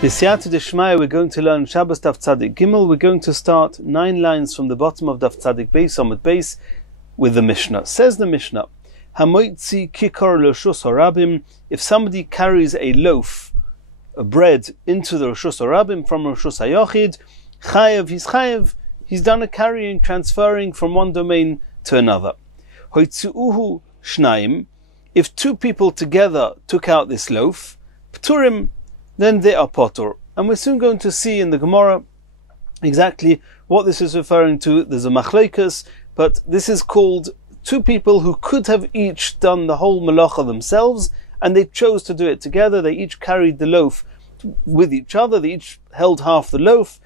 B'siyata d'shmaya, we're going to learn Shabbos Daf Tzadik Gimel. We're going to start 9 lines from the bottom of Daf Tzadik Beis, Amud Beis, with the Mishnah. Says the Mishnah, Hamoitzi kikar l'Roshus Harabim, if somebody carries a loaf, a bread, into the Roshus Harabim from Roshus Hayochid, chayev, he's done a carrying, transferring from one domain to another. Hoitzu'uhu shnayim, if two people together took out this loaf, pturim, then they are potur. And we're soon going to see in the Gemara exactly what this is referring to. There's a machlokes, but this is called two people who could have each done the whole malacha themselves, and they chose to do it together. They each carried the loaf with each other, they each held half the loaf,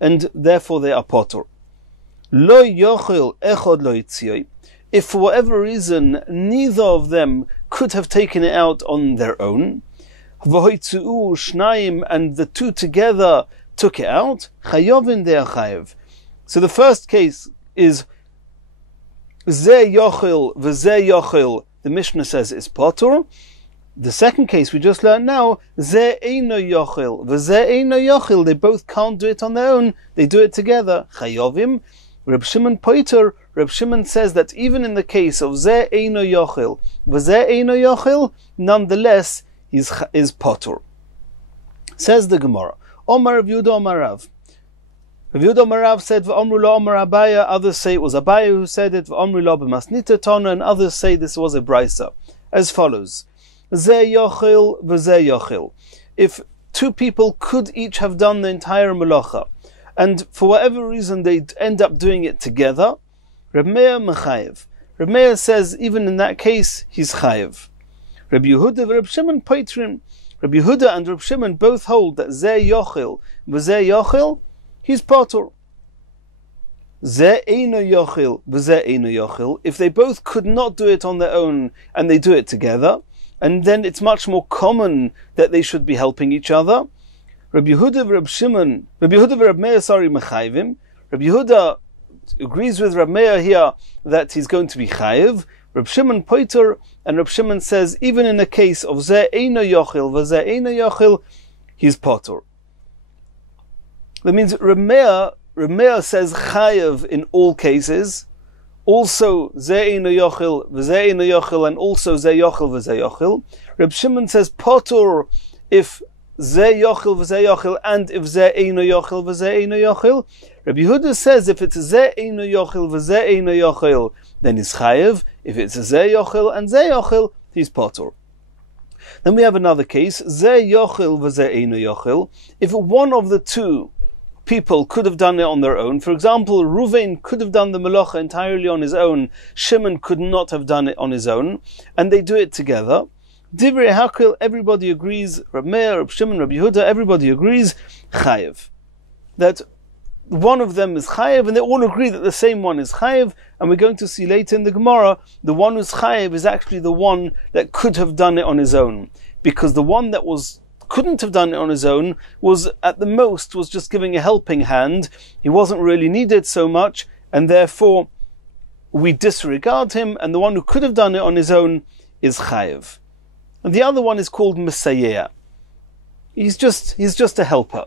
and therefore they are potur. Lo yochel echod lo yitziyoi. If for whatever reason neither of them could have taken it out on their own, and the two together took it out, chayovin they are chayev. So the first case is ze yochel v'ze yochel, the Mishnah says is potur. The second case we just learned now, ze eino yochel v'ze eino yochel, they both can't do it on their own, they do it together, chayovim. Reb Shimon poiter, Reb Shimon says that even in the case of ze eino yochel v'ze eino yochel, nonetheless is potur. Says the Gemara, Omar Rav Yehuda Omar Rav. Rav Yehuda Omar Rav said, V'omru lo Omar Abaya, others say it was Abaya who said it, V'omru lo b'masnita tona, and others say this was a brisa, as follows. Ze yochel v'ze yochel. If two people could each have done the entire malacha, and for whatever reason they end up doing it together, Reb Meir mechayev. Reb Meir says even in that case he's chayev. Rabbi Yehuda and Reb Shimon poitrim. Rabbi Yehuda and Reb Shimon both hold that ze yochel v'ze yochel, he's potur. Ze eino yochel v'ze eino yochel, if they both could not do it on their own and they do it together, and then it's much more common that they should be helping each other. Rabbi Yehuda and Reb Shimon, Rabbi Yehuda and Reb Meir, mechayvim. Rabbi Yehuda agrees with Reb Meir here that he's going to be chayiv. Reb Shimon poiter, and Reb Shimon says even in the case of ze eino yochel v'ze eino yochel, he's potur. That means Reb Meir says chayev in all cases, also ze eino yochel v'ze eino yochel, and also ze yochel v'ze yochel. Reb Shimon says potur if ze yochel v'ze yochel and if ze eino yochel v'ze eino yochel. Rabbi Yehuda says if it's ze eino yochel v'ze eino yochel, then he's chayev. If it's a ze yochel and ze yochel, he's potur. Then we have another case, ze yochel v'ze eino yochel. If one of the two people could have done it on their own, for example, Ruvain could have done the malacha entirely on his own, Shimon could not have done it on his own, and they do it together. Divrei Hakel, everybody agrees, Reb Meir, Reb Shimon, Reb Yehuda, everybody agrees, chayev. That one of them is chayev, and they all agree that the same one is chayev, and we're going to see later in the Gemara, the one who's chayev is actually the one that could have done it on his own, because the one that couldn't have done it on his own was at the most was just giving a helping hand. He wasn't really needed so much, and therefore we disregard him, and the one who could have done it on his own is chayev. And the other one is called Mesayea. He's just a helper.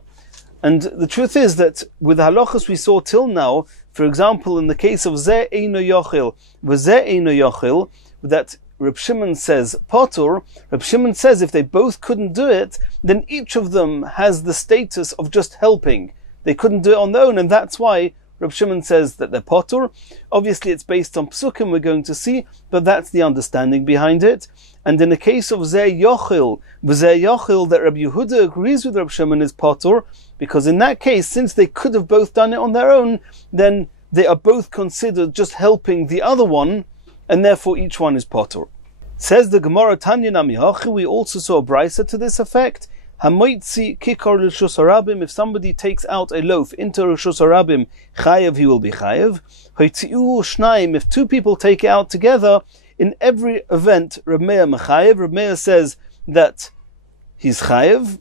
And the truth is that with the halachas we saw till now, for example, in the case of ze eino yochel v'ze eino yochel, that Reb Shimon says potur, Reb Shimon says if they both couldn't do it, then each of them has the status of just helping. They couldn't do it on their own, and that's why Reb Shimon says that they're potur. Obviously it's based on psukim we're going to see, but that's the understanding behind it. And in the case of ze yochel v'ze yochel, that Rabbi Yehuda agrees with Reb Shimon is potur, because in that case, since they could have both done it on their own, then they are both considered just helping the other one, and therefore each one is potur. Says the Gemara, Tanya Namihachi, we also saw a brisa to this effect. Hamoitzi kikar l'Roshus Harabim, if somebody takes out a loaf into Roshus Harabim, chayev, he will be chayev. Hoitzi'uhu shnayim, if two people take it out together, in every event, Reb Meir mechayev. Reb Meir says that he's chayev.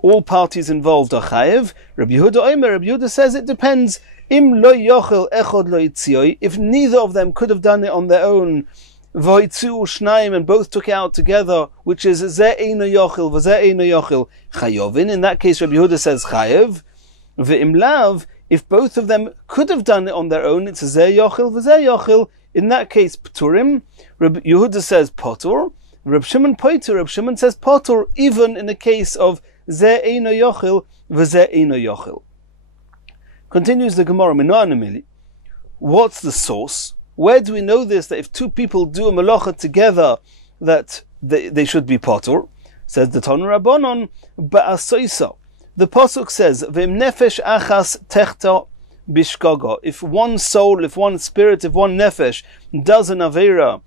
All parties involved are chayev. Reb Yehuda Omer, Reb Yehuda says it depends. Im lo yochel echod lo yitziyoi, if neither of them could have done it on their own, v'hoitziu shnayim, and both took it out together, which is ze eino yochel v'ze eino yochel chayovin. In that case, Rabbi Yehuda says chayev. V'im lav, if both of them could have done it on their own, it's ze yochel v'ze yochel. In that case, pturim. Rabbi Yehuda says potur. Reb Shimon poiter. Reb Shimon says potur, even in the case of ze eino yochel v'ze eino yochel. Continues the Gemara, Minoanamili. What's the source? Where do we know this, that if two people do a malacha together, that they should be potur? Says the Tanu Rabbanon, ba'asoisa. The Pasuk says, V'im nefesh achas techta bishkaga. If one soul, if one spirit, if one nefesh does an avera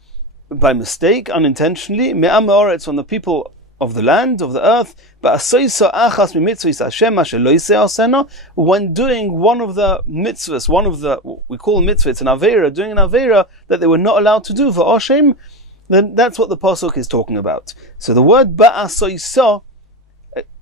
by mistake, unintentionally, me'am ha'aretz, on the people of the land, of the earth, ba'asoisa achas mimitzvahs Hashem asher lo yiseh asena, when doing one of the mitzvahs, one of the, we call mitzvah, it's an avera, doing an avera that they were not allowed to do for Hashem, then that's what the pasuk is talking about. So the word ba'asoisa,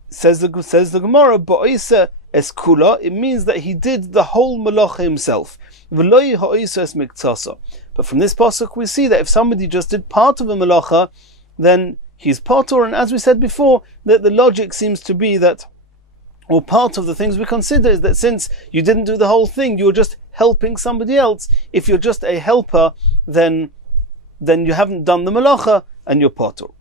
says the Gemara, ba'oisa es kula, it means that he did the whole malacha himself. V'lo ha'oisa es miktsasa. But from this pasuk we see that if somebody just did part of a malacha, then he's potur, and as we said before, that the logic seems to be that, or part of the things we consider is that since you didn't do the whole thing, you were just helping somebody else. If you're just a helper, then you haven't done the malacha, and you're potur.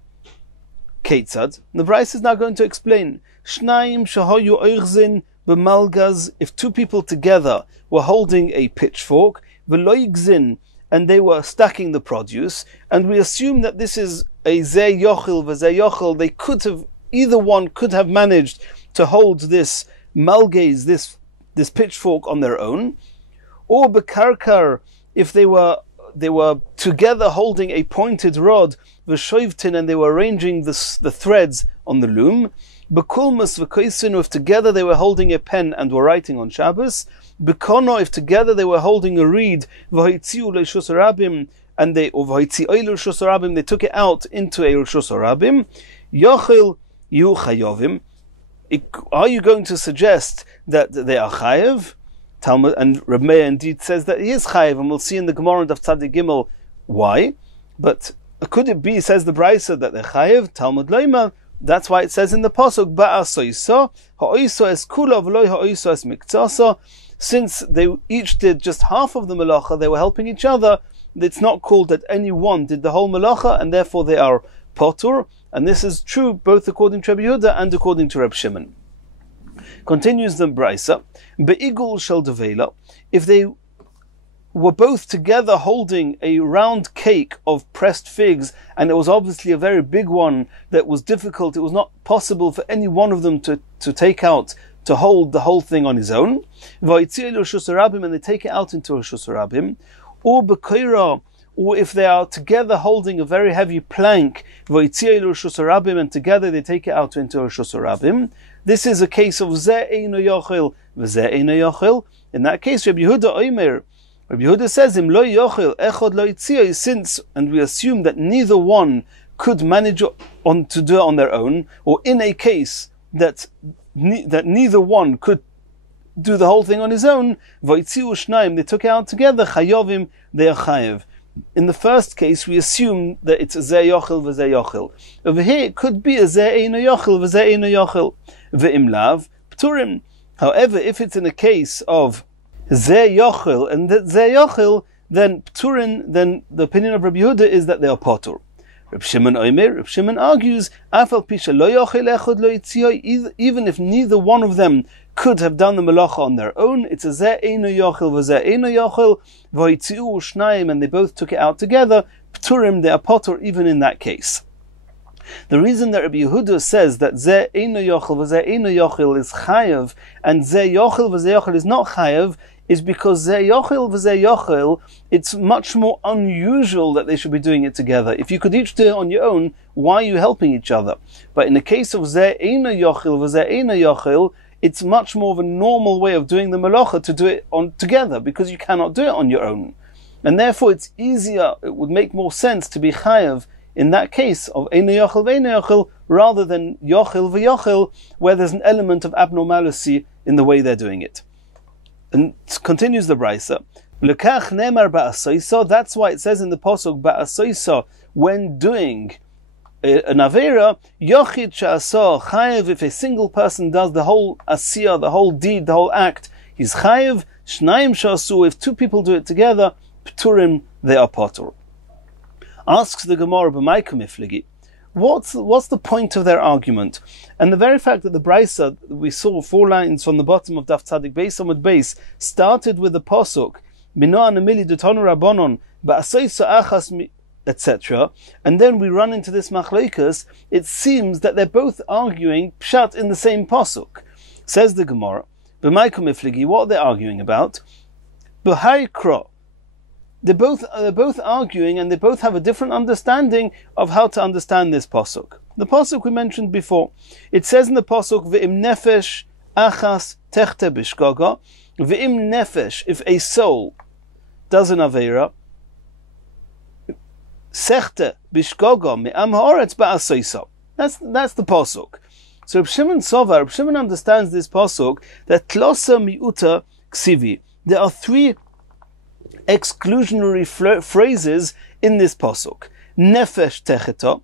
Ketzad, the Bryce is now going to explain. Shnayim shahoyu oirzin b'malgaz, if two people together were holding a pitchfork, v'loigzin, and they were stacking the produce, and we assume that this is a ze yochel v'ze yochel, they could have, either one could have managed to hold this malgaze, this pitchfork on their own, or bekarkar, if they were together holding a pointed rod, v'shoivtin, and they were arranging the threads on the loom, bekulmas v'koisinu, if together they were holding a pen and were writing on Shabbos, bekono, if together they were holding a reed, v'hoitziu leishus rabim, and they took it out into a Rishus Harabim. Yochel yu chayovim. Are you going to suggest that they are chayev? Talmud, and Reb Meir indeed says that he is chayev, and we'll see in the Gemara of Tzadik Gimel why. But could it be, says the Brisa, that they're chayev? Talmud loima. That's why it says in the pasuk ba'asoisa ha'oisa es kula v'lo ha'oisa es miktsasa. Since they each did just half of the malacha, they were helping each other. It's not called that any one did the whole malacha, and therefore they are potur. And this is true both according to Rabbi Yehuda and according to Reb Shimon. Continues the Brisa, be'igul shel devela, if they were both together holding a round cake of pressed figs, and it was obviously a very big one that was difficult, it was not possible for any one of them to take out, to hold the whole thing on his own, and they take it out into a Rishus Harabim, or bekoira, or if they are together holding a very heavy plank, and together they take it out into a Rishus Harabim. This is a case of ze eino yochel v'ze eino yochel. In that case, Rabbi Yehuda Omer, Rabbi Yehuda says, Im lo yochel echod lo yitzia, since, and we assume that neither one could manage to do it on their own, or in a case that neither one could do the whole thing on his own, v'yitziu shnayim, they took it out together, chayovim, they are chayev. In the first case, we assume that it's a ze yochel v'ze yochel. Over here, it could be a ze eino yochel v'ze eino yochel. V'im lav, pturim. However, if it's in a case of ze yochel and ze yochel, then pturim, then the opinion of Rabbi Yehuda is that they are potur. Reb Shimon Omer, Reb Shimon argues, afal pisha lo yochel echod lo yitzio, even if neither one of them could have done the malacha on their own, it's a ze eino yochel v'ze eino yochel v'yitziu shnayim, and they both took it out together, pturim, they are potur even in that case. The reason that Rabbi Yehuda says that ze eino yochel v'ze eino yochel is chayev, and ze yochel v'ze yochel is not chayev, is because ze yochel v'ze yochel, it's much more unusual that they should be doing it together. If you could each do it on your own, why are you helping each other? But in the case of ze eino yochel v'ze eino yochel, it's much more of a normal way of doing the malacha to do it together, because you cannot do it on your own. And therefore it's easier, it would make more sense to be chayev in that case of eino yochel v'eino yochel, rather than yochel v'yochel, where there's an element of abnormality in the way they're doing it. And continues the Brisa, Lekach nemar ba'asoiso, that's why it says in the pasuk ba'asoiso, when doing an avera, yochid she'aso chayev, if a single person does the whole asiyah, the whole deed, the whole act, he's chayev. Shnayim she'asu, if two people do it together, pturim, they are patur. Asks the Gemara b'maika mifligi, what's the point of their argument? And the very fact that the brisa we saw 4 lines from the bottom of Daf Tzadik Beis Amud Beis started with the pasuk Minoan Amili Dutonu Rabbanon Ba'asoiso Achas, etc., and then we run into this machlokes, it seems that they're both arguing pshat in the same pasuk. Says the Gemara b'maika mifligi, what are they arguing about? B'haikra, they're both arguing, and they both have a different understanding of how to understand this pasuk. The pasuk we mentioned before, it says in the pasuk ve'im nefesh achas techte bishgaga, ve'im nefesh, if a soul does an avera, sechte bishgaga me'am haaretz ba'asoiso. That's the pasuk. So Reb Shimon understands this pasuk that tlosa miuta ksivi. There are 3 exclusionary phrases in this pasuk. Nefesh techeto,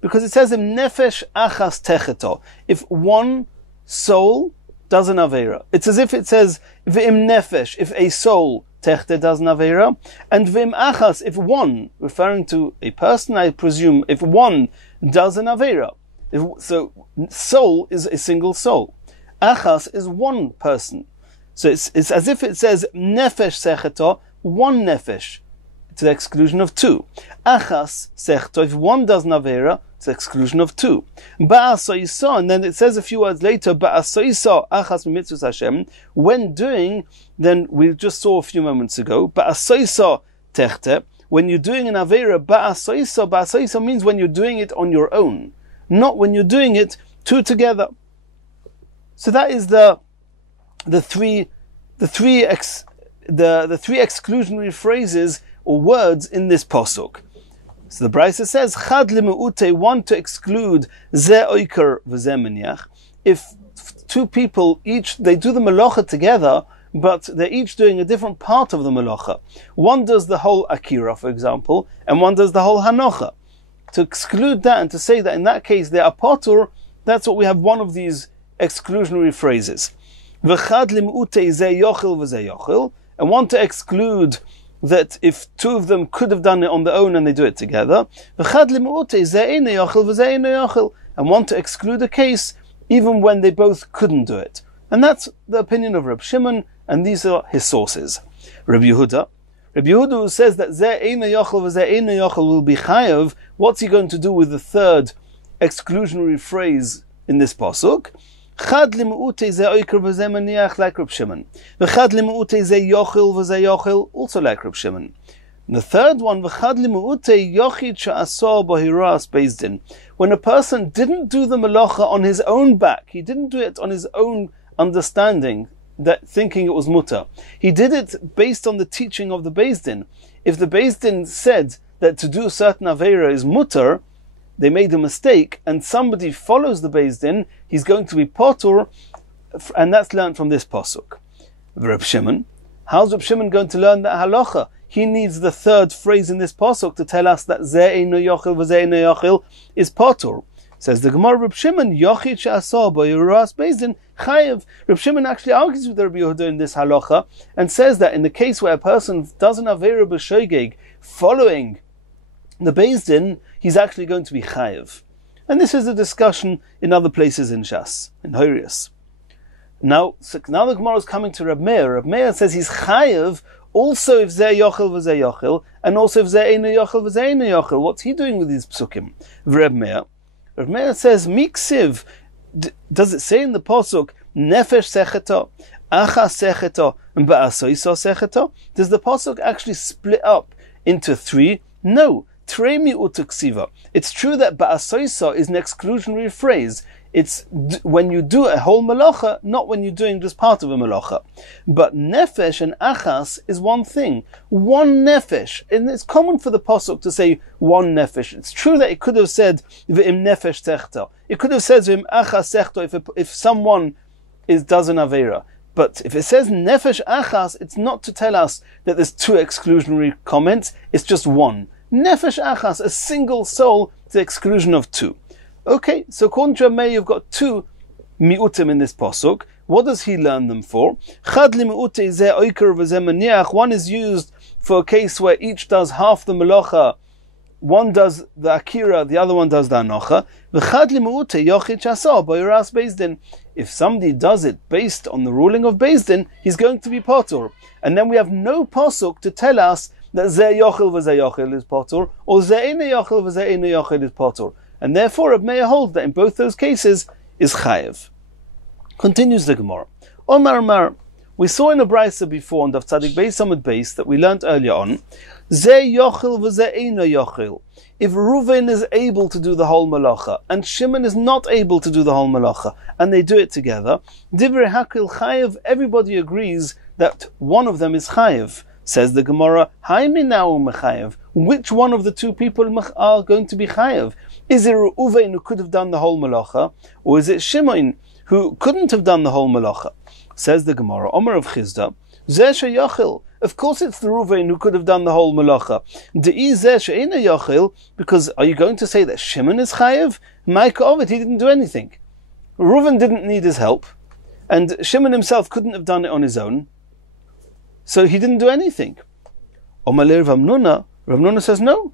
because it says in nefesh achas techeto, if one soul does an avera. It's as if it says v'im nefesh, if a soul techte does an avera, and v'im achas, if one, referring to a person, I presume, if one does an avera. So soul is a single soul. Achas is one person. So it's as if it says nefesh secheto, one nefesh, to the exclusion of 2. Achas sechto, if one does an avera, to the exclusion of 2. Ba'asoiso, and then it says a few words later, ba'asoiso achas mitzvus Hashem, when doing, then we just saw a few moments ago, ba'asoiso techte, when you're doing an avera, ba'asoiso means when you're doing it on your own, not when you're doing it 2 together. So that is the 3 exclusionary phrases or words in this pasuk. So the brisa says, Chad limeute, one to exclude ze oiker v'ze meniach. If 2 people they do the melacha together, but they're each doing a different part of the melacha. One does the whole akira, for example, and one does the whole hanocha. To exclude that and to say that in that case they are patur, that's what we have, one of these exclusionary phrases. V'chad limeute ze yochil v'ze yochil, and one to exclude that if 2 of them could have done it on their own and they do it together, and one to exclude a case even when they both couldn't do it. And that's the opinion of Reb Shimon, and these are his sources. Reb Yehuda who says that will be chayav, what's he going to do with the 3rd exclusionary phrase in this pasuk? Chad limu'ute ze oiker v'ze maniach, like Reb Shimon. V'chad limu'ute ze yochil v'ze yochil, also like Reb Shimon. And the 3rd one, v'chad limu'ute yochid she'aso b'hiras beis din. When a person didn't do the melacha on his own back, he didn't do it on his own understanding, that thinking it was mutter. He did it based on the teaching of the beis din. If the beis din said that to do certain avera is mutter, they made a mistake, and somebody follows the beis din, he's going to be patur, and that's learned from this pasuk. Reb Shimon, how's Reb Shimon going to learn that halacha? He needs the 3rd phrase in this pasuk to tell us that ze eino yochil v'ze eino yochil is patur. Says the Gemara, Reb Shimon, yochid she'asa b'yiras beis din chayev. Reb Shimon actually argues with Rabbi Yehuda in this halacha, and says that in the case where a person does an avera b'shoigeg following the beis din, he's actually going to be chayev. And this is a discussion in other places in Shas, in Horius. Now the Gemara is coming to Reb Meir. Reb Meir says he's chayev also if zeh yochel v'zeh yochel, and also if zeh eino yochel v'zeh eino yochel. What's he doing with these psukim? Reb Meir says, miksiv, does it say in the pasuk, nefesh secheto, achas secheto, and ba'asoiso secheto? Does the pasuk actually split up into 3? No. Tremi utuksiva. It's true that ba'asoiso is an exclusionary phrase. It's when you do a whole melacha, not when you're doing just part of a melacha. But nefesh and achas is one thing. One nefesh. And it's common for the pasuk to say one nefesh. It's true that it could have said v'im nefesh techta. It could have said v'im achas techta if someone does an avera. But if it says nefesh achas, it's not to tell us that there's two exclusionary comments, it's just one. Nefesh achas, a single soul, to the exclusion of two. Okay, so according to Yomei, you've got two mi'utim in this pasuk. What does he learn them for? One is used for a case where each does half the melacha. One does the akira, the other one does the anocha. If somebody does it based on the ruling of Beis Din, he's going to be potur. And then we have no pasuk to tell us that ze yochel v'ze yochel is potur, or ze eine yochel v'ze eine yochel is potur. And therefore, Reb Meir holds that in both those cases is chayev. Continues the Gemara. Omar Mar, we saw in a brisa before on Daf Tzadik Beis Amud Beis that we learnt earlier on. Ze yochel v'ze eine yochel. If Reuven is able to do the whole malacha and Shimon is not able to do the whole malacha, and they do it together, divrei hakil chayev. Everybody agrees that one of them is chayev. Says the Gemara, Haiminau mechayev. Which one of the two people are going to be chayev? Is it Reuven who could have done the whole malacha, or is it Shimon who couldn't have done the whole malacha? Says the Gemara, Omer of Chizda, Zeh sheyachil. Of course it's the Reuven who could have done the whole malacha. De'i zeh she'ena yachil, because are you going to say that Shimon is chayev? Ma'ika of it, he didn't do anything. Reuven didn't need his help, and Shimon himself couldn't have done it on his own, so he didn't do anything. Omer Rav Nuna says no.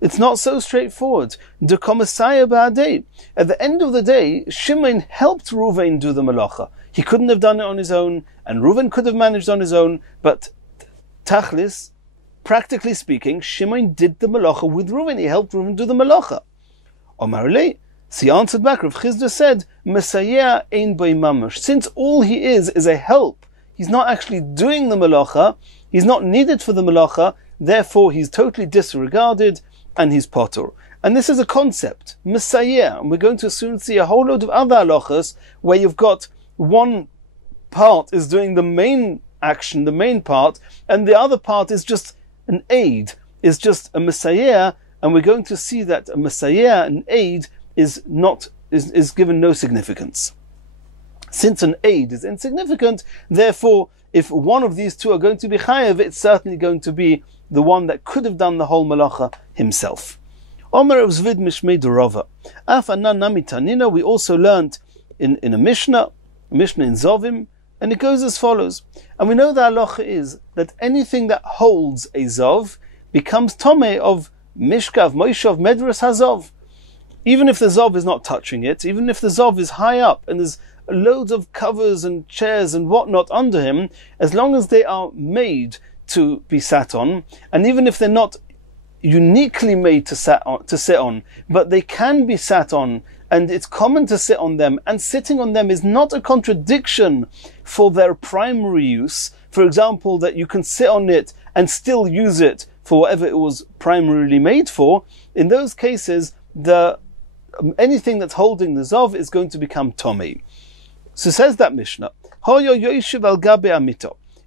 It's not so straightforward. At the end of the day, Shimon helped Reuven do the malacha. He couldn't have done it on his own, and Reuven could have managed on his own, but tachlis, practically speaking, Shimon did the malacha with Reuven. He helped Reuven do the malacha. Omar Lei, so he answered back, Rav Chizda said, Mesayeh ein bei mamash. Since all he is a help, he's not actually doing the malacha, he's not needed for the malacha, therefore he's totally disregarded, and he's potur. And this is a concept, Mesayeh, and we're going to soon see a whole load of other halachas where you've got one part is doing the main action, the main part, and the other part is just an aid, is just a Mesayeh, and we're going to see that a Mesayeh, an aid, is given no significance. Since an aid is insignificant, therefore, if one of these two are going to be chayev, it's certainly going to be the one that could have done the whole malacha himself. Omer of Zvid Mishmei Dorova. Af anan nami tanina, we also learnt in a Mishnah in Zovim, and it goes as follows. And we know the halacha is that anything that holds a Zov becomes tomei of Mishkav, Moshav, Medras Hazov. Even if the Zov is not touching it, even if the Zov is high up and there's loads of covers and chairs and whatnot under him, as long as they are made to be sat on, and even if they're not uniquely made to sit on, but they can be sat on, and it's common to sit on them, and sitting on them is not a contradiction for their primary use. For example, that you can sit on it and still use it for whatever it was primarily made for. In those cases, anything that's holding the Zov is going to become Tomei. So says that Mishnah,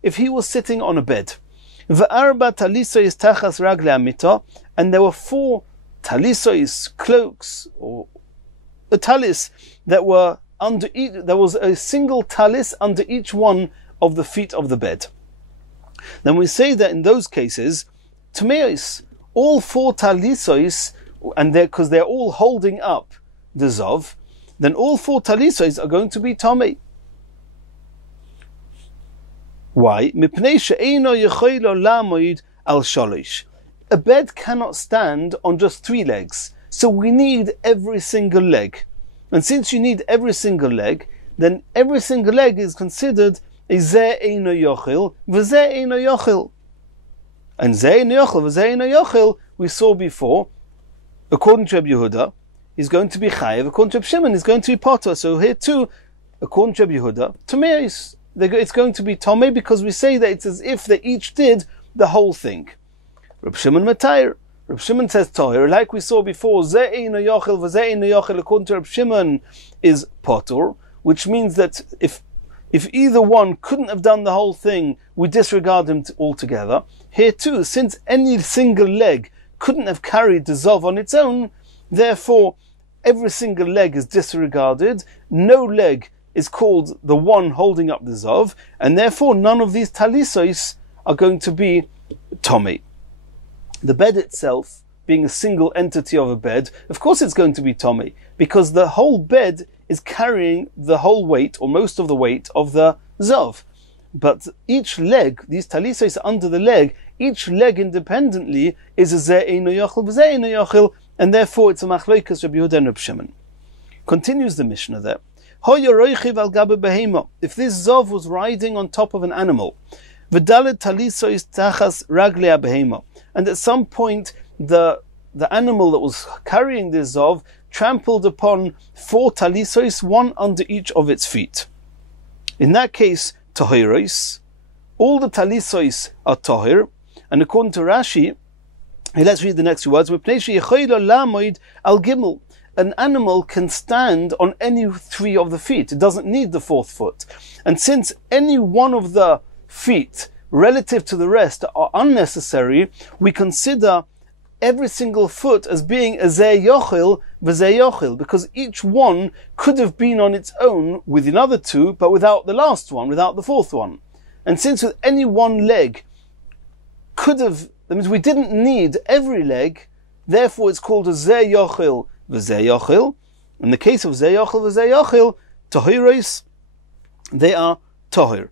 if he was sitting on a bed, and there were 4 talisos, cloaks, or a talis that were under each, there was a single talis under each one of the feet of the bed. Then we say that in those cases, Tmeos, all 4 talisos, and because they're all holding up the Zov, then all 4 talisos are going to be Tomei. Why? A bed cannot stand on just 3 legs, so we need every single leg. And since you need every single leg, then every single leg is considered a zeh eino yochil, v'zeh eino yochil. And zeh eino yochil, v'zeh eino yochil, we saw before, according to Reb Yehuda, is going to be chayev, according to Reb Shimon, is going to be potter. So here too, according to Reb Yehuda, Tomeis, it's going to be Tomei, because we say that it's as if they each did the whole thing. Reb Shimon Matayr. Reb Shimon says Toher, like we saw before, Zeh eino yochel v'zeh eino yochel, according to Reb Shimon, is potter, which means that if either one couldn't have done the whole thing, we disregard them altogether. Here too, since any single leg couldn't have carried the Zov on its own, therefore every single leg is disregarded. No leg is called the one holding up the Zov, and therefore none of these talisos are going to be Tomei. The bed itself, being a single entity of a bed, of course it's going to be Tomei, because the whole bed is carrying the whole weight, or most of the weight, of the Zov. But each leg, these talisos under the leg, each leg independently is a Zeh Eino Yochel, V'Zeh Eino Yochel, and therefore it's a Machlokas Rabbi Yehuda and Reb Shimon. Continues the Mishnah there. If this Zov was riding on top of an animal, and at some point the animal that was carrying this Zov trampled upon 4 talisos, one under each of its feet. In that case, Tohiros, all the talisos are Tohir, and according to Rashi, let's read the next few words. An animal can stand on any 3 of the feet. It doesn't need the 4th foot. And since any one of the feet relative to the rest are unnecessary, we consider every single foot as being a Zeh Yochel v'Zeh Yochel, because each one could have been on its own with the other 2, but without the last one, without the 4th one. And since with any one leg that means we didn't need every leg, therefore it's called a Zeh Yochel v'Zeh Yochel. In the case of Zeh Yochel v'Zeh Yochel, Tohiros, they are Tohir.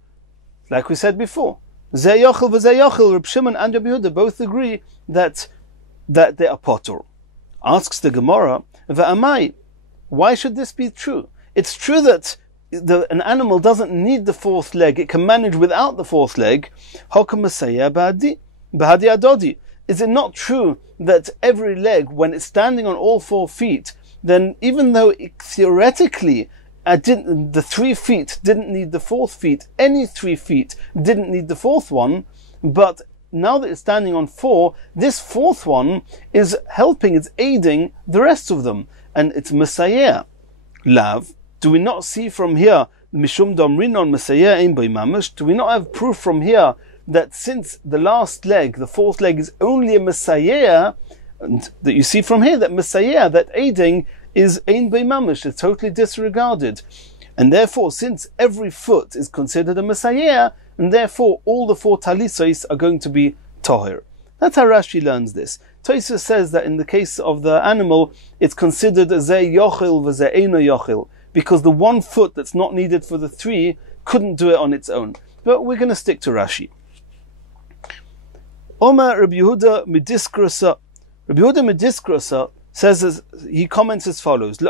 Like we said before, Zeh Yochel v'Zeh Yochel, Reb Shimon and Rabbi Yehuda both agree that they are potur. Asks the Gemara, V'amai, why should this be true? It's true that an animal doesn't need the 4th leg, it can manage without the 4th leg. Hokam Masaya Bahadi Adodi. Is it not true that every leg, when it's standing on all 4 feet, then even though theoretically the 3 feet didn't need the 4th feet, any 3 feet didn't need the 4th one, but now that it's standing on 4, this 4th one is helping, it's aiding the rest of them, and it's Masayeh. Lav, do we not see from here, Mishum Domrinon Masayeh Ein Boi Mamash, do we not have proof from here that since the last leg, the 4th leg, is only a Masayeh, and that you see from here that Masayeh, that aiding, is Ein Boi Mamash, it's totally disregarded. And therefore, since every foot is considered a Masayeh, and therefore all the 4 talisos are going to be Tohir. That's how Rashi learns this. Tosfos says that in the case of the animal, it's considered a Zeh Yochel v'Zeh Eino Yochel, because the 1 foot that's not needed for the 3 couldn't do it on its own. But we're going to stick to Rashi. Omar Rabbi Yehuda Midiskrasa. Rabbi Yehuda Midiskrasa says, he comments as follows: You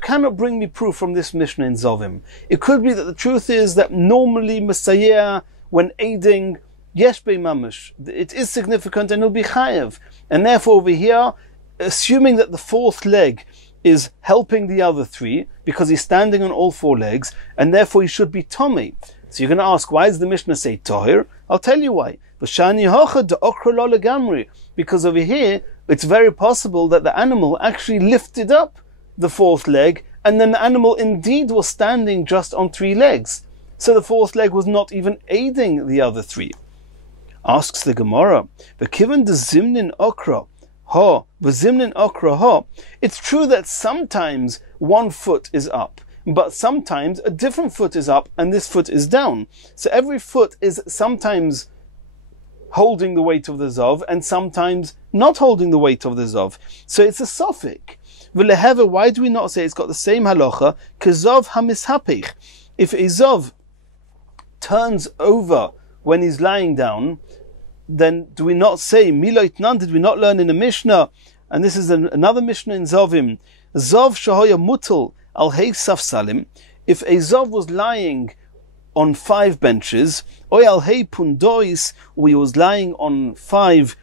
cannot bring me proof from this Mishnah in Zovim. It could be that the truth is that normally Masayeh, when aiding, yesh bei mamash, it is significant and it'll be chayev. And therefore over here, assuming that the 4th leg is helping the other 3, because he's standing on all 4 legs, and therefore he should be Tomei. So you're going to ask, why does the Mishnah say Tohir? I'll tell you why. Because over here, it's very possible that the animal actually lifted up the 4th leg, and then the animal indeed was standing just on 3 legs. So the 4th leg was not even aiding the other 3. Asks the Gemara, V'kivan de zimnin okra ha, v'zimnin okra ha. It's true that sometimes 1 foot is up, but sometimes a different foot is up and this foot is down. So every foot is sometimes holding the weight of the Zov and sometimes not holding the weight of the Zov. So it's a suffix. V'leheva, why do we not say it's got the same halacha? K'Zov hamishapich. If a Zov turns over when he's lying down, then do we not say, Miloit Nan, did we not learn in a Mishnah? And this is another Mishnah in Zovim. Zov shahoya mutal al hei safsalim. If a Zov was lying on 5 benches, or al hei pundois, or he was lying on 5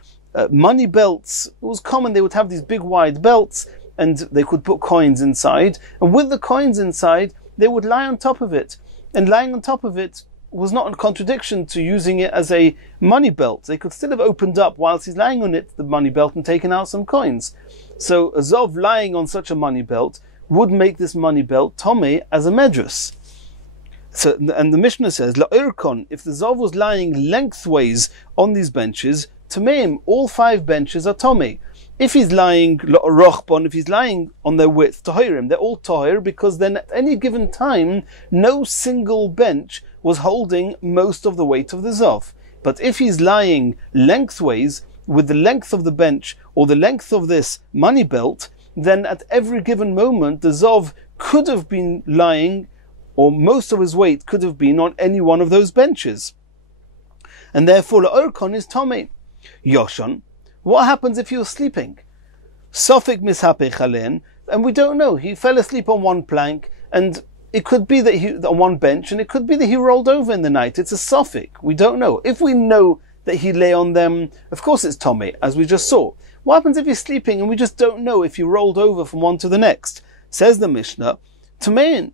money belts, it was common, they would have these big wide belts, and they could put coins inside, and with the coins inside, they would lie on top of it. And lying on top of it was not in contradiction to using it as a money belt. They could still have opened up whilst he's lying on it, the money belt, and taken out some coins. So a Zov lying on such a money belt would make this money belt Tomei as a medrus. So, and the Mishnah says, La'irkon, if the Zov was lying lengthways on these benches, Tameim, all 5 benches are Tomei. if he's lying rochbon, if he's lying on their width, tahirim, they're all tahir, because then at any given time, no single bench was holding most of the weight of the zov. But if he's lying lengthways, with the length of the bench, or the length of this money belt, then at every given moment, the zov could have been lying, or most of his weight could have been on any one of those benches. And therefore, la'orkon is tomei. Yoshon, what happens if he was sleeping? Sofik mishapech alen, and we don't know. He fell asleep on one plank, and it could be that on one bench, and it could be that he rolled over in the night. It's a sofik. We don't know. If we know that he lay on them, of course it's tomei, as we just saw. What happens if he's sleeping and we just don't know if he rolled over from one to the next? Says the Mishnah, tomein.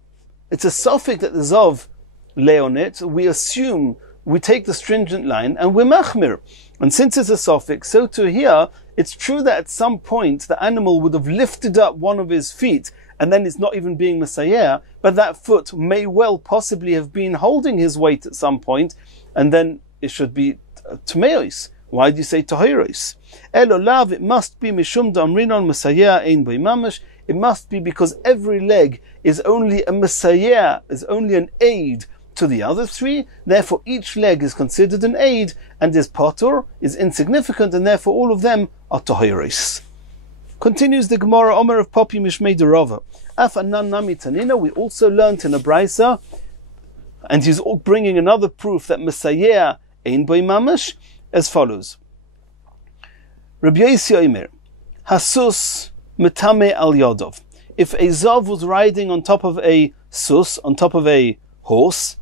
It's a sofik that the zov lay on it. We assume, we take the stringent line, and we're machmir. And since it's a sofik, so to here, it's true that at some point the animal would have lifted up one of his feet, and then it's not even being Messiah, but that foot may well possibly have been holding his weight at some point, and then it should be Tmeos. Why do you say Tahiros? Elolav, it must be Mishum Damrinon Messiah Ein Boi Mamash. It must be because every leg is only a Messiah, is only an aid to the other three. Therefore, each leg is considered an aid, and is patur, is insignificant, and therefore all of them are Tahiros. Continues the Gemara, Omer of Popi Mishmei Derova. Af anan nami tanina, we also learnt in a brisa, and he's bringing another proof that Messiah ein boi mamash, as follows. Rabbi Yossi Omer, Hasus metame al yodov. If a zav was riding on top of a sus, on top of a horse,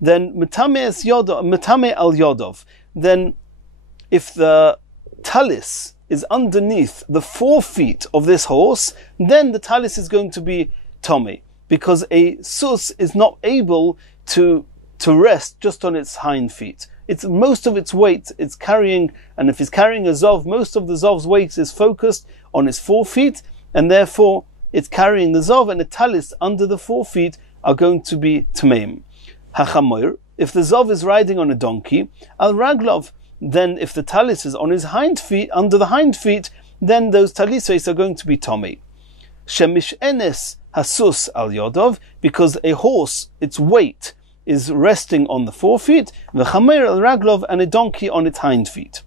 then metame al yodov. Then, if the talis is underneath the 4 feet of this horse, then the talis is going to be tomei, because a sus is not able to rest just on its hind feet. It's most of its weight it's carrying, and if it's carrying a zov, most of the zov's weight is focused on its 4 feet, and therefore it's carrying the zov, and the talis under the 4 feet are going to be tmeim. Hachamoir, if the zov is riding on a donkey, al raglov, then if the talis is on his hind feet, under the hind feet, then those talisos are going to be tomei. Shemish enes hasus al yodov, because a horse, its weight is resting on the 4 feet, v'chamer al raglov, and a donkey on its hind feet.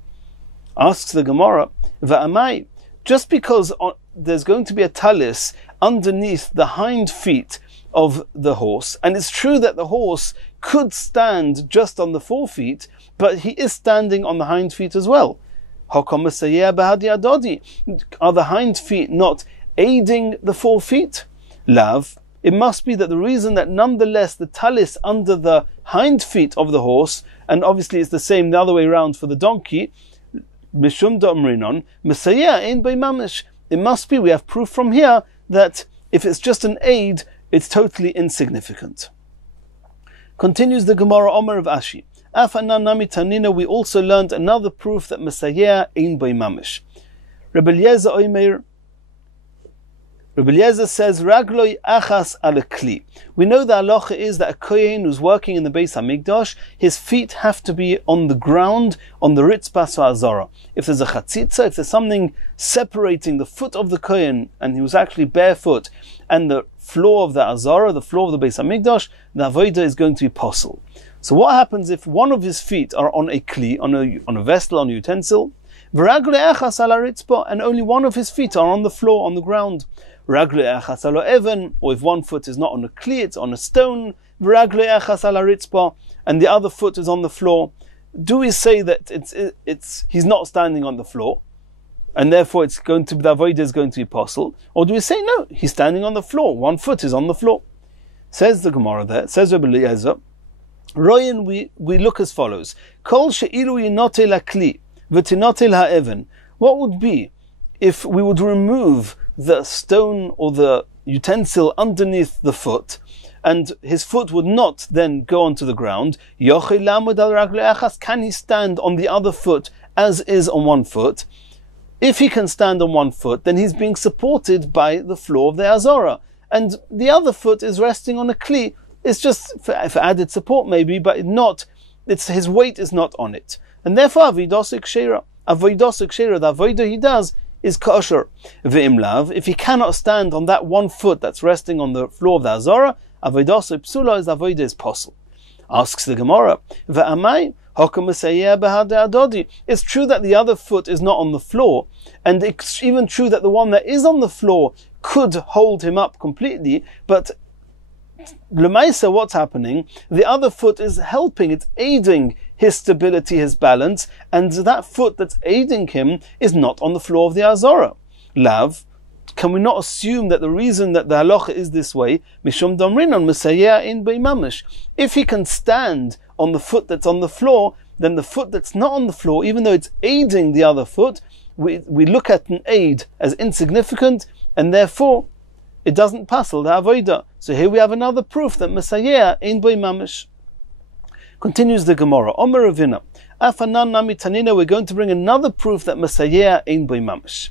Asks the Gemara, va'amai, just because there's going to be a talis underneath the hind feet of the horse, and it's true that the horse could stand just on the 4 feet, but he is standing on the hind feet as well. Are the hind feet not aiding the 4 feet? Lav, it must be that the reason that nonetheless the talis under the hind feet of the horse, and obviously it's the same the other way around for the donkey, mishum da'amrinon, Messiah ein boi mamash. It must be, we have proof from here, that if it's just an aid, it's totally insignificant. Continues the Gemara, Omer of Ashi. Af anan nami tanina, we also learned another proof that Messiah ein boi mamash. Rebbe Eliezer says, Ragloi achas ala kli. We know the halacha is that a kohen who's working in the Beis HaMikdash, his feet have to be on the ground, on the ritzpas ha'azara. If there's a chatzitza, if there's something separating the foot of the kohen, and he was actually barefoot, and the floor of the azara, the floor of the Beis HaMikdash, the avodah is going to be possible. So what happens if one of his feet are on a kli, on a vessel, on a utensil, v'ragloi achas ala ritzpa, and only one of his feet are on the floor, on the ground? Ragloi achas ala even, or if one foot is not on a kli, it's on a stone, v'ragloi achas ala ritzpa, and the other foot is on the floor. Do we say that he's not standing on the floor, and therefore it's going to be, the avodah is going to be possible? Or do we say no, he's standing on the floor, one foot is on the floor? Says the Gemara there, says Rebbe Eliezer, Royan, we look as follows. Kol she'ilu yinotel ha'kli, v'tinotel ha'even. What would be if we would remove the stone or the utensil underneath the foot, and his foot would not then go onto the ground? Yochei lamud al ragloi achas, can he stand on the other foot as is on one foot? If he can stand on one foot, then he's being supported by the floor of the azara, and the other foot is resting on a kli. It's just for added support maybe, but his weight is not on it. And therefore, avodah kshera, the avodah he does is kosher. Ve'im lav, if he cannot stand on that one foot that's resting on the floor of the Azara, avodah psula, his avodah is possible. Asks the Gemara, Ve'amai, it's true that the other foot is not on the floor, and it's even true that the one that is on the floor could hold him up completely, but Lemaisa, what's happening? The other foot is helping, it's aiding his stability, his balance, and that foot that's aiding him is not on the floor of the Azara. Lav, can we not assume that the reason that the halacha is this way, Mishum Damrinon Mesayeh in Beimamish, if he can stand on the foot that's on the floor, then the foot that's not on the floor, even though it's aiding the other foot, we look at an aid as insignificant, and therefore it doesn't passel the avodah. So here we have another proof that Mesayeh in Beimamish. Continues the Gemara. Omer Ravina, Afanan Nami Tanina, we're going to bring another proof that Mesayeh in Beimamish.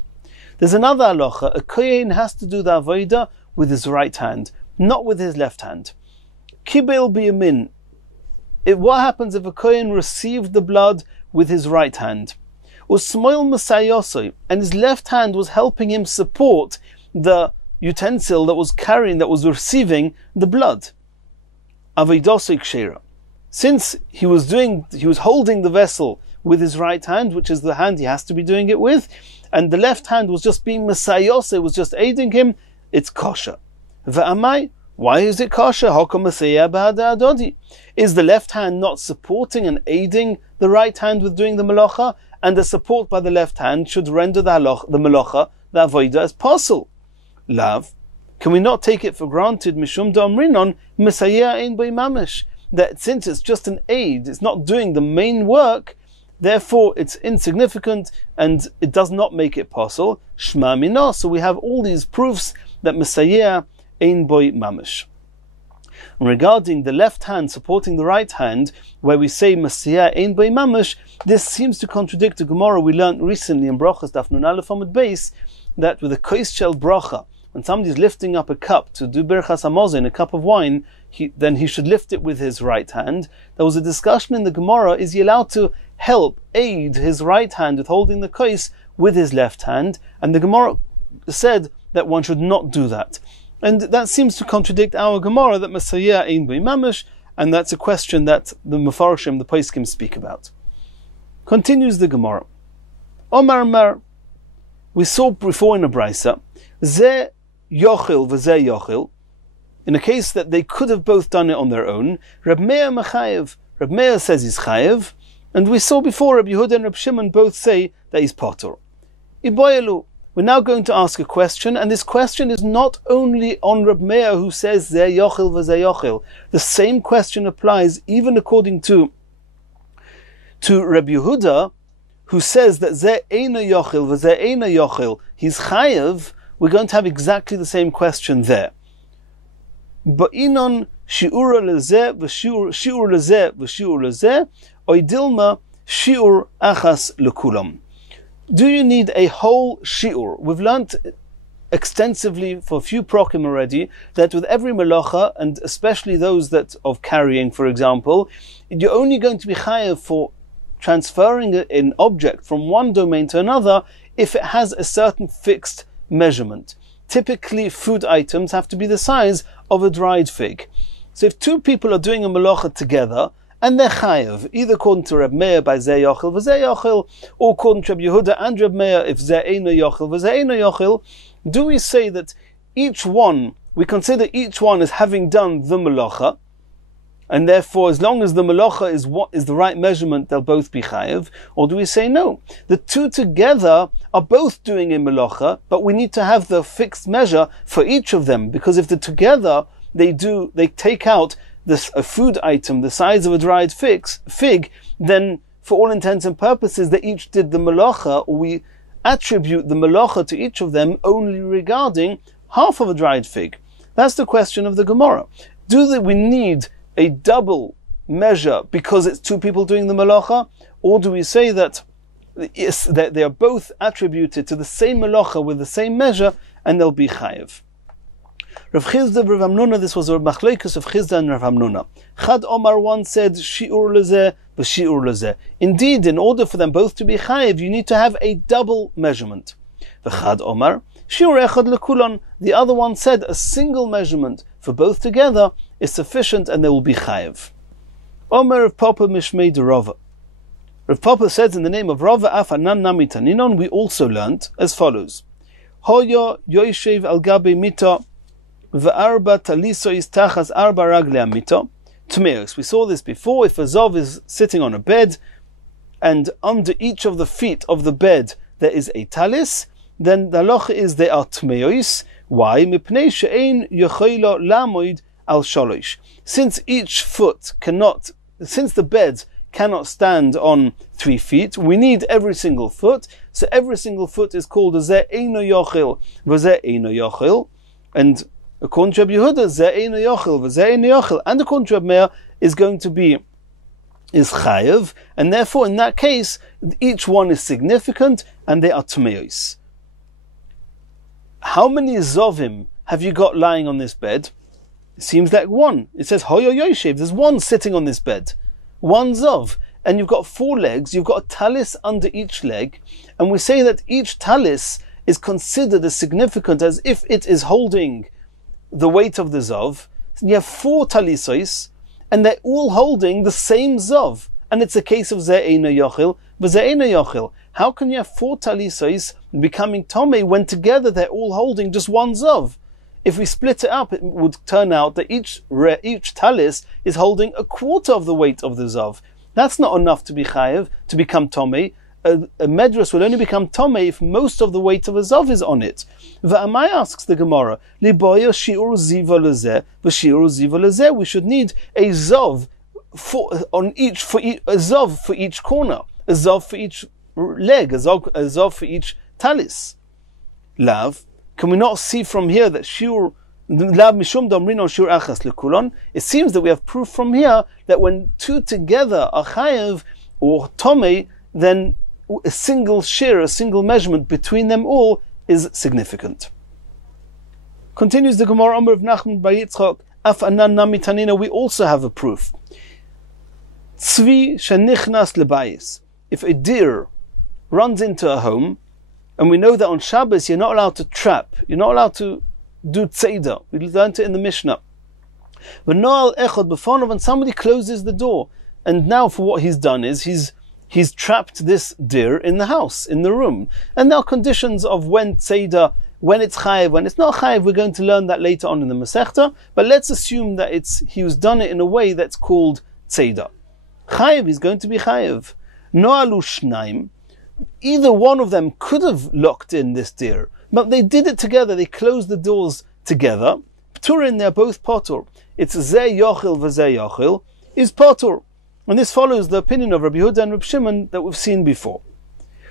There's another halacha. A kohen has to do the avodah with his right hand, not with his left hand. Kibel biyamin. What happens if a kohen received the blood with his right hand? Usmoil masayosoi, and his left hand was helping him support the utensil that was carrying, that was receiving the blood. Avidosik shera. Since he was holding the vessel with his right hand, which is the hand he has to be doing it with, and the left hand was just being masayos, it was just aiding him, it's kosher. Va'amai, why is it kosher? Is the left hand not supporting and aiding the right hand with doing the malacha, and the support by the left hand should render the malacha, the avodah, as possible? Lav, can we not take it for granted, mishum da'amrinon, mesayeh ein beimamish, that since it's just an aid, it's not doing the main work, therefore it's insignificant and it does not make it possible. Shma mina. So we have all these proofs that Mesayeh ein boi mamish. Regarding the left hand supporting the right hand, where we say Mesayeh ein boi mamish, this seems to contradict the Gemara we learned recently in Brachas Daf Nun Aleph Amud Beis, that with a kois shel bracha, when somebody's lifting up a cup to do Birchas Hamazon, a cup of wine, then he should lift it with his right hand. There was a discussion in the Gemara, is he allowed to aid his right hand with holding the kois with his left hand? And the Gemara said that one should not do that. And that seems to contradict our Gemara, that Mesayeh ein boi mamish, and that's a question that the Mefarshim, the Poskim, speak about. Continues the Gemara. Omar Mar, we saw before in a Brisa, Ze yochil v'ze yochil, in a case that they could have both done it on their own. Reb Meir mechayev. Reb Meir says he's chayev, and we saw before Reb Yehuda and Reb Shimon both say that he's potter. Iboyelu. We're now going to ask a question, and this question is not only on Reb Meir, who says ze yochil v'ze yochil. The same question applies even according to Reb Yehuda, who says that ze eina yochil v'ze eina yochil, he's chayev. We're going to have exactly the same question there. Ba'inon shi'ur lezeh v'shi'ur lezeh v'shi'ur lezeh, oidilma shi'ur achas lekulam. Do you need a whole shi'ur? We've learnt extensively for a few prokim already that with every malacha, and especially those that of carrying, for example, you're only going to be chayav for transferring an object from one domain to another if it has a certain fixed measurement. Typically, food items have to be the size of a dried fig. So if two people are doing a malacha together, and they're chayav, either according to Reb Meir by Zeh Yochil v'Zeh Yochil, or according to Reb Yehuda and Reb Meir if Zeh Eina Yochil v'Zeh Eina Yochil, do we say that we consider each one as having done the malacha, and therefore as long as the malacha is what is the right measurement, they'll both be chayav? Or do we say no, the two together are both doing a malacha, but we need to have the fixed measure for each of them, because if they're together, they take out a food item the size of a dried fig, then for all intents and purposes they each did the malacha, or we attribute the malacha to each of them only regarding half of a dried fig. That's the question of the Gemara. Do we need a double measure because it's two people doing the malacha, or do we say that they are both attributed to the same malacha with the same measure and they'll be chayiv? Rav Chizda and Rav Hamnuna, this was a machlekes of Chizda and Rav Hamnuna. Chad Omar once said, shi'ur lezeh v'shi'ur lezeh. Indeed, in order for them both to be chayiv, you need to have a double measurement. V'chad Omar, Shiur echad lekulon. The other one said a single measurement for both together is sufficient and they will be chayev. Omer Rav Papa Mishmei de Rava. Rav Papa says in the name of Rava af anan nami taninon, we also learnt as follows. Hoya yoishev al gabe mita ve'arba talisois tachas arba raglei mita. Tmeos. We saw this before. If a zov is sitting on a bed and under each of the feet of the bed there is a talis, then the halacha is they are tmeos. Why? Mipnei she'ein yochaylo lamoid al shalosh. Since each foot cannot, since the bed cannot stand on 3 feet, we need every single foot. So every single foot is called a zeh eino yochil v'zeh eino yochil. And according to Rabbi Yehuda, zeh eino yochil v'zeh eino yochil. And according to Rabbi Meir, is going to be is chayev. And therefore, in that case, each one is significant and they are tmeos. How many zovim have you got lying on this bed? It seems like one. It says hoyo yoshev. There's one sitting on this bed. One zov. And you've got 4 legs. You've got a talis under each leg. And we say that each talis is considered as significant as if it is holding the weight of the zov. You have 4 talisos, and they're all holding the same zov. And it's a case of zeh eino yochil, v'zeh eino yochil. How can you have 4 talisos becoming tomei when together they're all holding just one zov? If we split it up, it would turn out that each talis is holding a quarter of the weight of the zov. That's not enough to be chayev, to become tomei. A medras will only become tomei if most of the weight of a zov is on it. V'amai asks the Gemara, liboya shiur ziva lezeh, v'shiur ziva lezeh. We should need a zov for each corner, a zov for each leg, a zov for each talis. Lav. Can we not see from here that shiur lav mishum damrin on shiur achas lekulon? It seems that we have proof from here that when 2 together are chayev or tomei, then a single shir, a single measurement between them all is significant. Continues the Gemara, Amar of Nachman by Yitzchak, af anan nami tanina, we also have a proof. Tzvi shenichnas lebayis. If a deer runs into a home, and we know that on Shabbos you're not allowed to trap, you're not allowed to do tzeidah. We learned it in the Mishnah. V'noal echad b'fonav, and somebody closes the door, and now for what he's done is he's trapped this deer in the house, in the room. And there are conditions of when tzeidah, when it's chayev, when it's not chayev. We're going to learn that later on in the Masechta, but let's assume that he's done it in a way that's called tzeidah. Chayev is going to be chayev. Noalu shnaim. Either one of them could have locked in this deer, but they did it together. They closed the doors together. Pturin, they're both potur. It's zeh yochil v'zeh yochil is potur. And this follows the opinion of Rabbi Yehuda and Rabbi Shimon that we've seen before.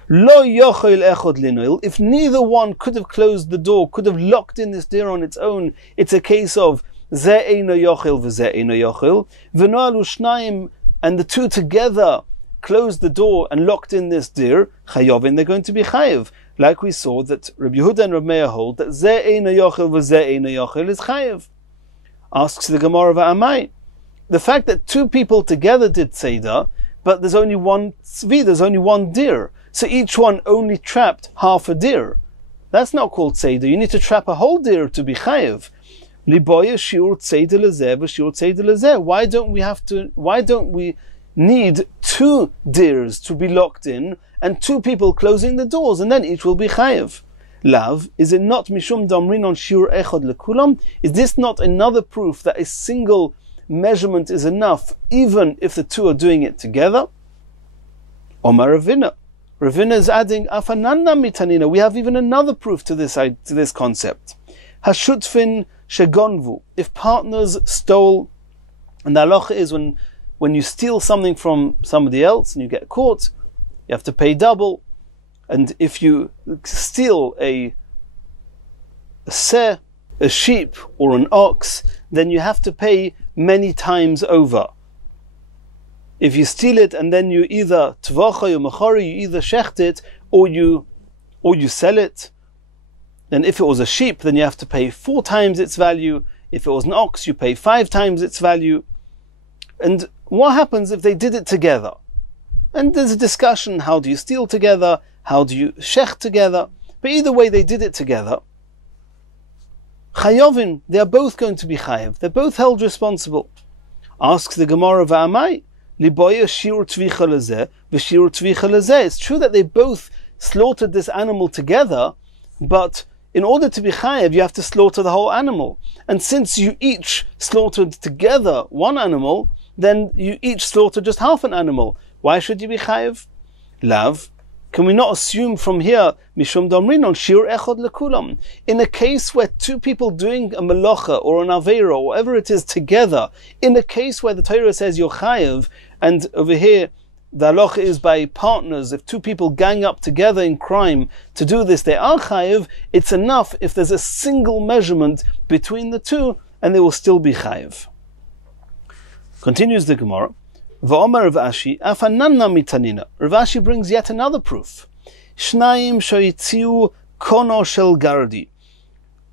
Lo yochil echod linoil. If neither one could have closed the door, could have locked in this deer on its own, it's a case of zeh eino yochil v'zeh eino yochil. V'noalu shnaim, and the 2 together closed the door and locked in this deer, chayovin, they're going to be chayev. Like we saw that Rabbi Yehuda and Rabbi Meir hold that zeh eino yochel v'zeh eino yochel is chayev. Asks the Gemara v'amai. The fact that 2 people together did tzeidah, but there's only one tzvi, there's only one deer, so each one only trapped half a deer. That's not called tzeidah. You need to trap a whole deer to be chayev. Liboya shiur tzeidah lezeh v'shiur tzeidah lezeh. Why don't we need 2 deers to be locked in and 2 people closing the doors, and then each will be chayev? Lav, is it not mishum damrin on shiur echad lekulam? Is this not another proof that a single measurement is enough, even if the 2 are doing it together? Omar Ravina. Ravina is adding afananna mitanina. We have even another proof to this concept. Hashutfin shegonvu. If partners stole, and the halacha is when you steal something from somebody else and you get caught, you have to pay double. And if you steal a sheep or an ox, then you have to pay many times over. If you steal it and then you either tvacha or machari, you either shecht it or you sell it. And if it was a sheep, then you have to pay 4 times its value. If it was an ox, you pay 5 times its value. And what happens if they did it together? And there's a discussion, how do you steal together? How do you shecht together? But either way, they did it together. Chayovin, they are both going to be chayav. They're both held responsible. Asks the Gemara, Va'amai, liboya shiur tvicha lezeh, v'shiur tvicha lezeh. It's true that they both slaughtered this animal together, but in order to be chayav, you have to slaughter the whole animal. And since you each slaughtered together one animal, then you each slaughtered just half an animal. Why should you be chayav? Lav. Can we not assume from here, Mishum Damrin on Shiur Echad Lekulam? In a case where two people doing a melacha or an aveira or whatever it is together, in a case where the Torah says you're chayav, and over here the halacha is by partners, if two people gang up together in crime to do this, they are chayav. It's enough if there's a single measurement between the two, and they will still be chayav. Continues the Gemara. V'omer Rav Ashi, afananna mitanina. Rav Ashi brings yet another proof. Shnayim shoyitziu kono shel gardi.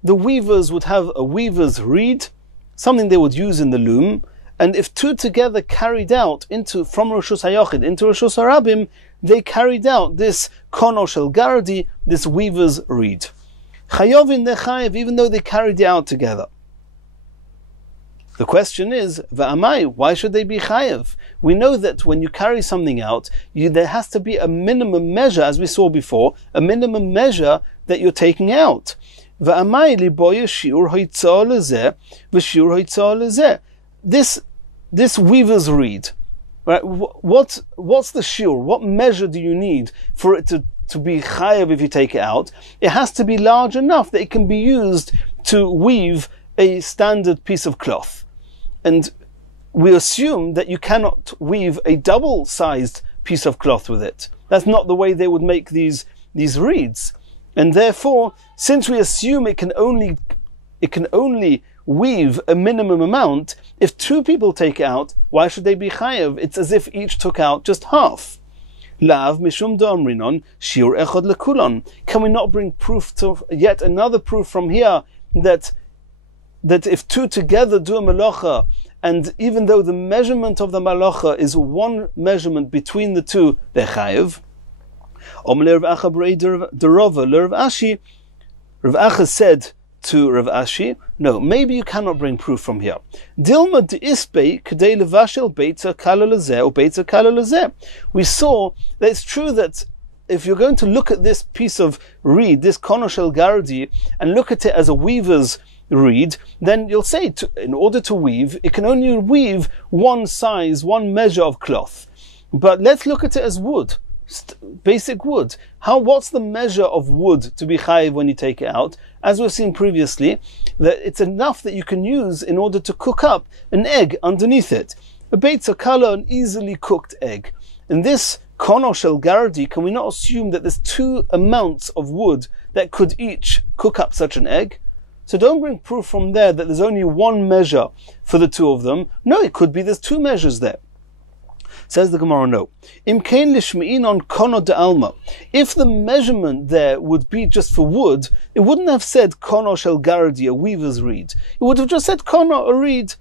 The weavers would have a weaver's reed, something they would use in the loom, and if two together carried out from Rishus HaYochid into Rishus HaRabim, they carried out this kono shel gardi, this weaver's reed. Chayovin nechayev, even though they carried it out together. The question is, Va'amai, why should they be chayev? We know that when you carry something out, there has to be a minimum measure, as we saw before, a minimum measure that you're taking out. Va'amai liboya shiur hoitzah lezeh, v'shiur hoitzah lezeh. This weaver's reed, right? What's the shiur? What measure do you need for it to be chayev if you take it out? It has to be large enough that it can be used to weave a standard piece of cloth. And we assume that you cannot weave a double-sized piece of cloth with it. That's not the way they would make these reeds. And therefore, since we assume it can only weave a minimum amount, if two people take it out, why should they be chayev? It's as if each took out just half. Lav mishum da'amrinon shiur echad lekulon. Can we not bring proof to yet another proof from here that if two together do a malacha, and even though the measurement of the malacha is one measurement between the two, they're chayev. Rav Acha said to Rav Ashi, no, maybe you cannot bring proof from here. Dilma de'isbei k'dei levashel beitza kala lezeh or beitza kala lezeh. We saw that it's true that if you're going to look at this piece of reed, this kono shel gardi, and look at it as a weaver's reed, then you'll say, in order to weave, it can only weave one size, one measure of cloth. But let's look at it as wood, basic wood. What's the measure of wood to be chayiv when you take it out? As we've seen previously, that it's enough that you can use in order to cook up an egg underneath it. A beitza kala, an easily cooked egg. In this kono shel gardi, can we not assume that there's two amounts of wood that could each cook up such an egg? So don't bring proof from there that there's only one measure for the two of them. No, it could be there's two measures there. Says the Gemara, no. Imkein lishmein on kono de alma. If the measurement there would be just for wood, it wouldn't have said kono shel gardi, a weaver's reed. It would have just said kono, a reed.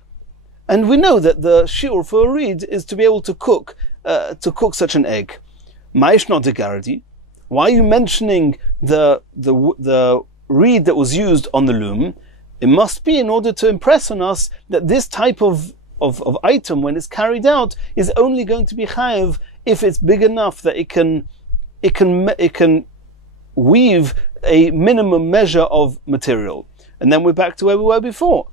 And we know that the shiur for a reed is to be able to cook such an egg. Ma'ishna de gardi. Why are you mentioning the reed that was used on the loom? It must be in order to impress on us that this type of item, when it's carried out, is only going to be chayev if it's big enough that it can weave a minimum measure of material. And then we're back to where we were before.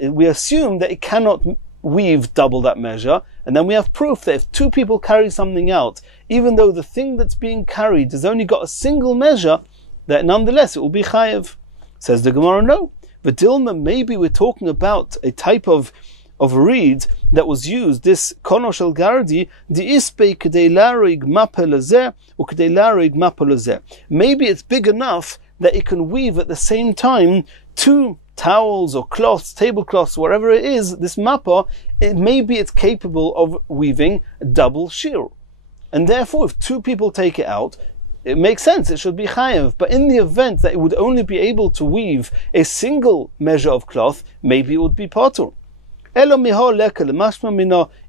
We assume that it cannot weave double that measure, and then we have proof that if two people carry something out, even though the thing that's being carried has only got a single measure, that nonetheless it will be chayev. Says the Gemara, no. But Dilma, maybe we're talking about a type of reed that was used, this kono shel gardi, the ispei k'dei larig mapa lezeh or k'dei larig mapa lezeh. Maybe it's big enough that it can weave at the same time two towels or cloths, tablecloths, whatever it is, this mappa, maybe it's capable of weaving a double shiur. And therefore, if two people take it out, it makes sense, it should be chayev. But in the event that it would only be able to weave a single measure of cloth, maybe it would be patur.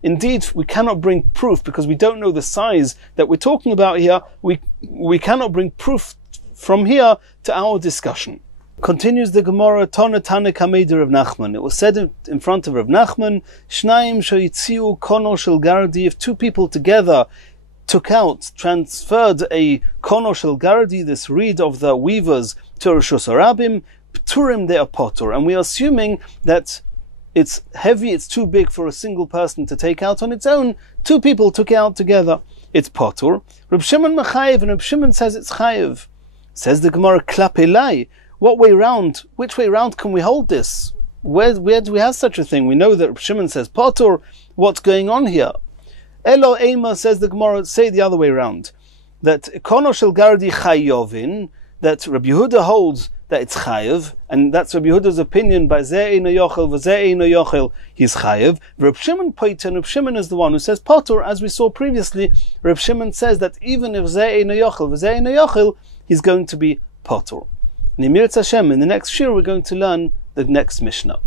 Indeed, we cannot bring proof because we don't know the size that we're talking about here. We cannot bring proof from here to our discussion. Continues the Gemara, Tana Tana Kameder Rav Nachman. It was said in front of Rav Nachman, Shnaim Shoyitziu Kono Shel Gardi, if two people together transferred a Kono Shel Gardi, this reed of the weavers, to Rishus Harabim, Pturim they are potur. And we are assuming that it's heavy, it's too big for a single person to take out on its own. Two people took it out together. It's potur. Reb Shimon Mechayev, and Reb Shimon says it's chayev. Says the Gemara, Klapelai. What way round? Which way round can we hold this? Where do we have such a thing? We know that Reb Shimon says potur. What's going on here? Elo Ema, says the Gemara, say the other way round. That Kono Shel Gardi Chayovin, that Rabbi Yehuda holds that it's chayev, and that's Rabbi Yehuda's opinion by Zeh Eino Yochel, V'Zeh Eino Yochel, he's chayev. Reb Shimon Poiten, Reb Shimon is the one who says potur, as we saw previously. Reb Shimon says that even if Zeh Eino Yochel, V'Zeh Eino Yochel, he's going to be potur. Nimir Hashem, in the next shiur we're going to learn the next Mishnah.